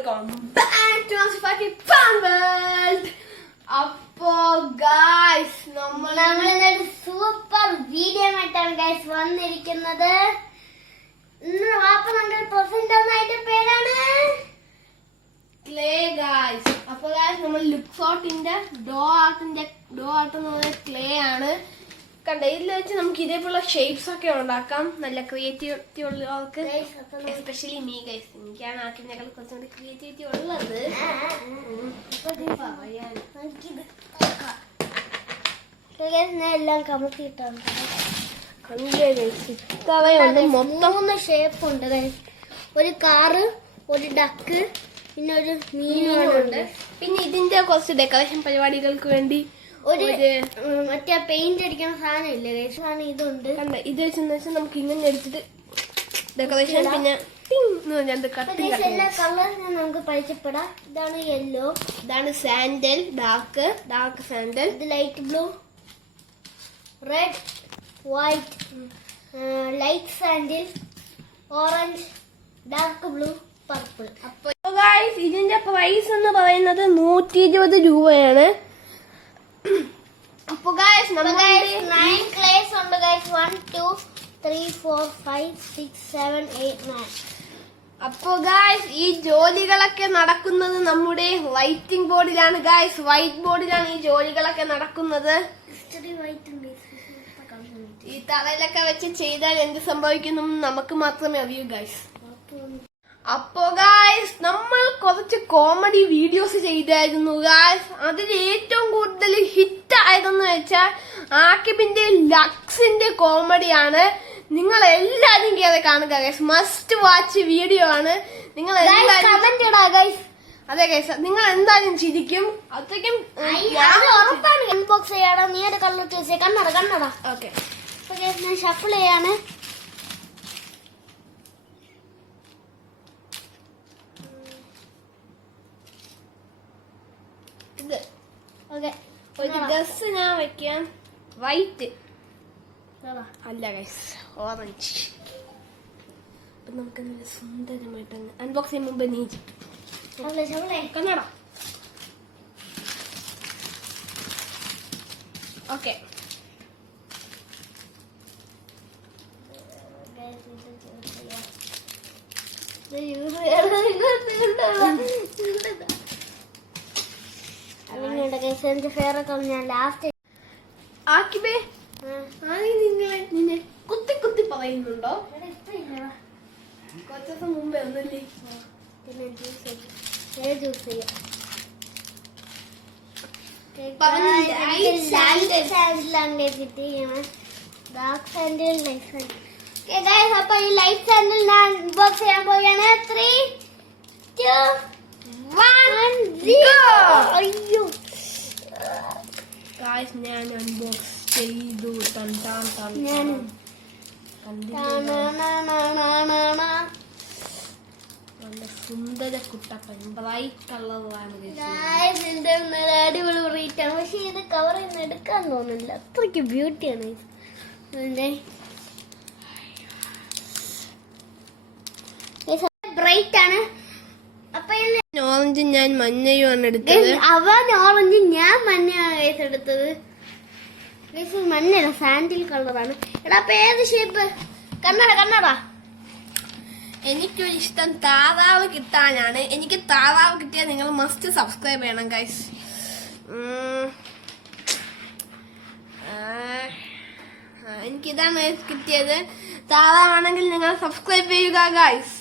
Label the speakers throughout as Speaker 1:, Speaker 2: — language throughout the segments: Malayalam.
Speaker 1: Welcome back to fucking fun world അപ്പോ ഗായ്സ് നമ്മൾ
Speaker 2: നമ്മളിന്നൊരു സൂപ്പർ വീഡിയോ ആയിട്ടാണ് ഗായ്സ് വന്നിരിക്കുന്നത്. ഇന്ന് വാപ്പ നമ്മുടെ പ്രസന്റ് അതിന്റെ പേരാണ്?
Speaker 1: ക്ലേ ഗായ്സ് അപ്പൊ ഗായ്സ് നമ്മൾ ലുക്സോട്ടിന്റെ ഡോ ആർട്ടിന്റെ ഡോ ആർട്ട് എന്ന് പറയുന്ന ക്ലേ ആണ്. കണ്ട ഇതിൽ വെച്ച് നമുക്ക് ഇതേപോലുള്ള ഷേപ്സ് ഒക്കെ ഉണ്ടാക്കാം. നല്ല ക്രിയേറ്റിവിറ്റി ഉള്ളവർക്ക്. എസ്പെഷ്യലി മീ ഗൈസ് എനിക്കാണ് ആക്കിനേക്കാൾ കുറച്ചും കൂടി ക്രിയേറ്റിവിറ്റി ഉള്ളത്
Speaker 2: എല്ലാം കമത്തിയിട്ടുണ്ട്
Speaker 1: മൊത്തം.
Speaker 2: മൂന്ന് ഷേപ്പ് ഉണ്ട്. ഒരു കാറ് ഒരു ഡക്ക് പിന്നെ ഒരു മീനുകളുണ്ട്
Speaker 1: മീനുണ്ട്. പിന്നെ ഇതിന്റെ കുറച്ച് ഡെക്കറേഷൻ പരിപാടികൾക്ക് വേണ്ടി
Speaker 2: ഒരു മറ്റേ പെയിന്റ് അടിക്കുന്ന സാധനം ഇല്ലേ ഇതുണ്ട്
Speaker 1: ഇത് വെച്ചെന്ന് വെച്ചാൽ നമുക്ക് ഇങ്ങനെ എടുത്തിട്ട് ഡെക്കറേഷൻ പിന്നെ
Speaker 2: നമുക്ക് പരിചയപ്പെടാം. ഇതാണ് യെല്ലോ
Speaker 1: ഇതാണ് സാൻഡൽ ഡാർക്ക് ഡാർക്ക് സാൻഡൽ
Speaker 2: ഇത് light blue red white light sandal orange dark blue purple
Speaker 1: അപ്പൊ ഗായ്സ് ഇതിന്റെ പ്രൈസ് എന്ന് പറയുന്നത് നൂറ്റി ഇരുപത് രൂപയാണ്. അപ്പൊ ഗൈസ്
Speaker 2: നയൻ ക്ലേസ് ഉണ്ട് guys one two three four five six seven eight nine
Speaker 1: അപ്പോ ഗായ്സ് ഈ ജോലികളൊക്കെ നടക്കുന്നത് നമ്മുടെ വൈറ്റിംഗ് ബോർഡിലാണ് ഗായ്സ് വൈറ്റ് ബോർഡിലാണ് ഈ ജോലികളൊക്കെ നടക്കുന്നത്. ഈ തറയിലൊക്കെ വെച്ച് ചെയ്താൽ എന്ത് സംഭവിക്കുന്നു നമുക്ക് മാത്രമേ അറിയൂ ഗായ്സ് അപ്പോ ഗായ്സ് നമ്മൾ കുറച്ച് കോമഡി വീഡിയോസ് ചെയ്തായിരുന്നു ഗായ്സ് അതിൽ ഏറ്റവും കൂടുതൽ ഹിറ്റ് ആയതെന്ന് വെച്ചാൽ ആക്കിബിന്റെ ലക്സിന്റെ കോമഡിയാണ് നിങ്ങൾ എല്ലാരും കയറി കാണുക ഗൈസ് മസ്റ്റ് വാച്ച് വീഡിയോ ആണ്. നിങ്ങൾ
Speaker 2: ഗൈസ്
Speaker 1: അതെ ഗൈസ് നിങ്ങൾ എന്തായാലും ചിരിക്കും. അത്രയ്ക്കും
Speaker 2: അത് ഉറപ്പാണ്. ഇൻബോക്സ് ചെയ്യാടാ നീ ഒരു ചെയ്യാം. കണ്ണട കണ്ണട.
Speaker 1: ഓക്കെ
Speaker 2: ഷഫിൾ ചെയ്യാണ്
Speaker 1: ഇത്
Speaker 2: ഓക്കെ
Speaker 1: ഒരു ഡ്രസ് ഞാൻ വെക്കാം. വൈറ്റ് അല്ല ഗൈസ് ഓറഞ്ച് അപ്പൊ നമുക്ക് നല്ല സുന്ദരമായിട്ട് അൺബോക്സ് ചെയ്യാൻ മുമ്പ് നീ
Speaker 2: ഷഫിളേ
Speaker 1: കന്നഡ
Speaker 2: എന്റെ ഫേവറൊക്കെ ഞാൻ ലാസ്റ്റ്
Speaker 1: ആക്കിബേ. ആദ്യം നിങ്ങളെ നിന്നെ കുത്തി കുത്തി പറയുന്നുണ്ടോ? കുറച്ച് ദിവസം മുമ്പേ ഒന്നല്ലേ
Speaker 2: പിന്നെ ജ്യൂസ് ചെയ്യാം ലൈറ്റ് സാൻഡിൽ അപ്പൊ ഈ ലൈറ്റ് സാൻഡിൽ ഞാൻ അൺബോക്സ് ചെയ്യാൻ പോവുകയാണ്. ത്രീ ടു വൺ അയ്യോ.
Speaker 1: ഗായ്സ് ഞാൻ അൺബോക്സ് ചെയ്തു. ടൺ
Speaker 2: ഞാനും.
Speaker 1: നല്ല സുന്ദര കുട്ടപ്പൻ ബ്രൈറ്റ്
Speaker 2: കളറാണ് അടിപൊളി റേറ്റ് പക്ഷെ ഇത് കവർ ചെയ്യുന്ന എടുക്കാൻ തോന്നുന്നില്ല. അത്രയ്ക്ക് ബ്യൂട്ടിയാണ് ബ്രൈറ്റ് ആണ്. അപ്പൊ ഇന്ന്
Speaker 1: ഓറഞ്ച് ഞാൻ മഞ്ഞയുമാണ് എടുത്തത്.
Speaker 2: അവൻ ഓറഞ്ച് ഞാൻ ഗൈസ് എടുത്തത്? മഞ്ഞല്ല സാൻഡിൽ കളറാണ് എടാ അപ്പൊ ഏത് ഷേപ്പ് കണ്ണട കണ്ണട.
Speaker 1: എനിക്കൊരു ഇഷ്ടം താറാവ് കിട്ടാനാണ്. എനിക്ക് താറാവ് കിട്ടിയാൽ നിങ്ങൾ മസ്റ്റ് സബ്സ്ക്രൈബ് ചെയ്യണം ഗൈസ് എനിക്കിതാണ് കിട്ടിയത്. താറാവാണെങ്കിൽ നിങ്ങൾ സബ്സ്ക്രൈബ് ചെയ്യുക ഗൈസ്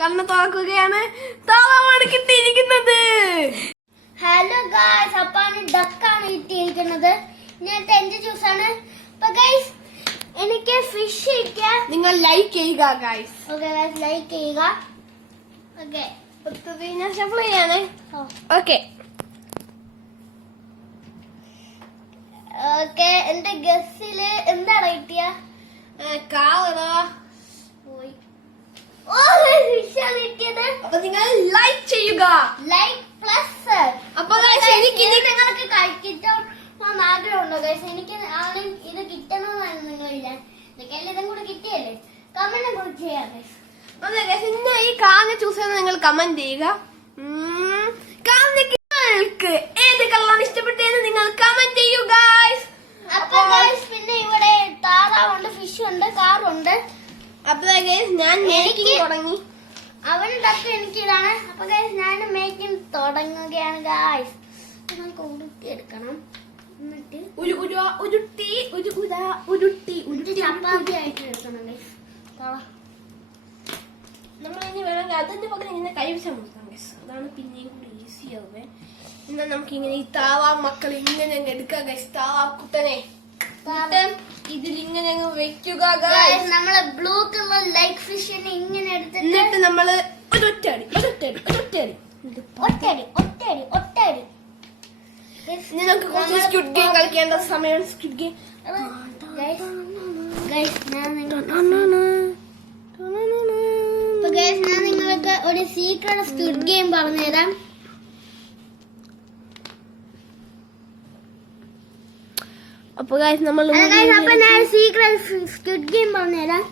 Speaker 1: കണ്ണ് തുറക്കുകയാണ്. താറാവാണ് കിട്ടിയിരിക്കുന്നത്.
Speaker 2: ഹലോ ഗായ്സ് ഡക്കാണ് ഇന്നത്തെ എന്റെ ജ്യൂസ് ആണ്? അപ്പൊ ഗൈസ് എനിക്ക് ഫിഷ്
Speaker 1: നിങ്ങൾ ലൈക്ക് ചെയ്യുക ഗൈസ്
Speaker 2: ഓക്കെ ഗൈസ് ലൈക്ക് ചെയ്യുക. ഓക്കെ
Speaker 1: ഞാൻ ഷഫിൾ ചെയ്യാണ് ഓക്കെ
Speaker 2: ഓക്കെ എന്റെ ഗസ്സിൽ എന്താണ് കിട്ടിയ പോയി. ഓ കിട്ടിയത്.
Speaker 1: അപ്പൊ നിങ്ങൾ ലൈക്ക് ചെയ്യുക.
Speaker 2: ലൈക്ക് പ്ലസ്
Speaker 1: അപ്പൊ എനിക്ക്
Speaker 2: നിങ്ങൾക്ക് കഴിക്കണം ആഗ്രഹമുണ്ടോ ഗൈസ് എനിക്ക് ആണ് ഇത് കിട്ടണമെന്നാണ് നിങ്ങളില്ല ഇതും കൂടെ കിട്ടിയല്ലേ? കമന്റ് കൂടി ചെയ്യാം ഗൈസ്
Speaker 1: അതെ ഇന്ന് ഈ കാറിനെ ചൂസ് നിങ്ങൾ കമന്റ് ചെയ്യുക. നിങ്ങൾക്ക് ഏത് കളറാണ് ഇഷ്ടപ്പെട്ടതെന്ന് നിങ്ങൾ കമന്റ് ചെയ്യൂ ഗൈസ്
Speaker 2: അപ്പൊ ഗൈസ് പിന്നെ ഇവിടെ താറാവുണ്ട് ഫിഷ് ഉണ്ട് കാറുണ്ട്
Speaker 1: അപ്പൊ ഗൈസ് ഞാൻ മേക്കിംഗ്
Speaker 2: തുടങ്ങി.
Speaker 1: തുടങ്ങി
Speaker 2: അവന് എനിക്ക് ഇതാണ്. അപ്പൊ ഗൈസ് ഞാൻ മേക്കിംഗ് തുടങ്ങുകയാണ് ഗൈസ് നമുക്ക് ഉടുക്കി എടുക്കണം.
Speaker 1: ഉരുട്ടി ഒരു ഉദാ ഉരുട്ടി ഉരുട്ടി
Speaker 2: ചപ്പാത്തി ആയിട്ട് എടുക്കണം ഗൈസ്
Speaker 1: നമ്മൾ ഇനി വേണമെങ്കിൽ അതിന്റെ പകരം ഇങ്ങനെ കൈവശം കൊടുക്കാം അതാണ് പിന്നെയും കൂടി ഈസി ആവേ എന്നാൽ നമുക്ക് ഇങ്ങനെ ഈ താവാ മക്കൾ ഇങ്ങനെ അങ്ങ് എടുക്കാം ഗൈസ് താവാ കുട്ടനെ. ഇങ്ങനെ അങ്ങ് വെക്കുക
Speaker 2: നമ്മൾ ബ്ലൂ കളർ ലൈറ്റ് ഫിഷിനെ ഇങ്ങനെ എടുത്തിട്ട്
Speaker 1: എന്നിട്ട് നമ്മൾ ഒരൊറ്റടി ഒരൊറ്റടി ഒരൊറ്റടി ഇത് സ്ക്വിഡ് ഗെയിം കളിക്കേണ്ട സമയമാണ് സ്ക്വിഡ് ഗെയിം
Speaker 2: ഞാൻ നിങ്ങൾക്ക് ഒരു സീക്രട്ട് സ്ക്വിഡ് ഗെയിം പറഞ്ഞുതരാം.
Speaker 1: അപ്പൊ ഗൈസ് നമ്മൾ
Speaker 2: അപ്പൊ ഞാൻ സീക്രട്ട് സ്ക്വിഡ് ഗെയിം പറഞ്ഞുതരാം.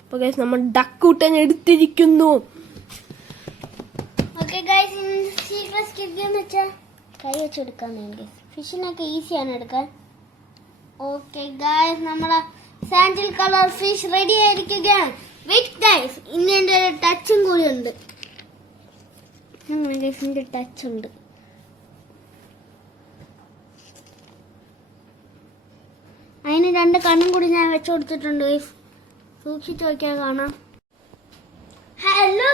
Speaker 1: അപ്പൊ ഗൈസ് നമ്മൾ ഡക്കൂട്ടൻ എടുത്തിരിക്കുന്നു
Speaker 2: ഓക്കെ ഗൈസ് ഗെയിം വെച്ചാൽ കൈ വെച്ചെടുക്കാൻ വേണ്ടി. ഫിഷിനൊക്കെ ഈസിയാണ് എടുക്കാൻ. ഓക്കെ ഗായസ് നമ്മളെ സാൻഡിൽ കളർ ഫിഷ് റെഡി ആയിരിക്കുകയാണ്. വെയിറ്റ് ഗൈസ് ഇനി എന്റെ ഒരു ടച്ചും കൂടി ഉണ്ട്. ഗൈസിന്റെ ടച്ച് ഉണ്ട്. അതിന് രണ്ട് കണ്ണും കൂടി ഞാൻ വെച്ചു കൊടുത്തിട്ടുണ്ട്. ഗൈസ് സൂക്ഷിച്ചു നോക്കിയാൽ കാണാം. ഹലോ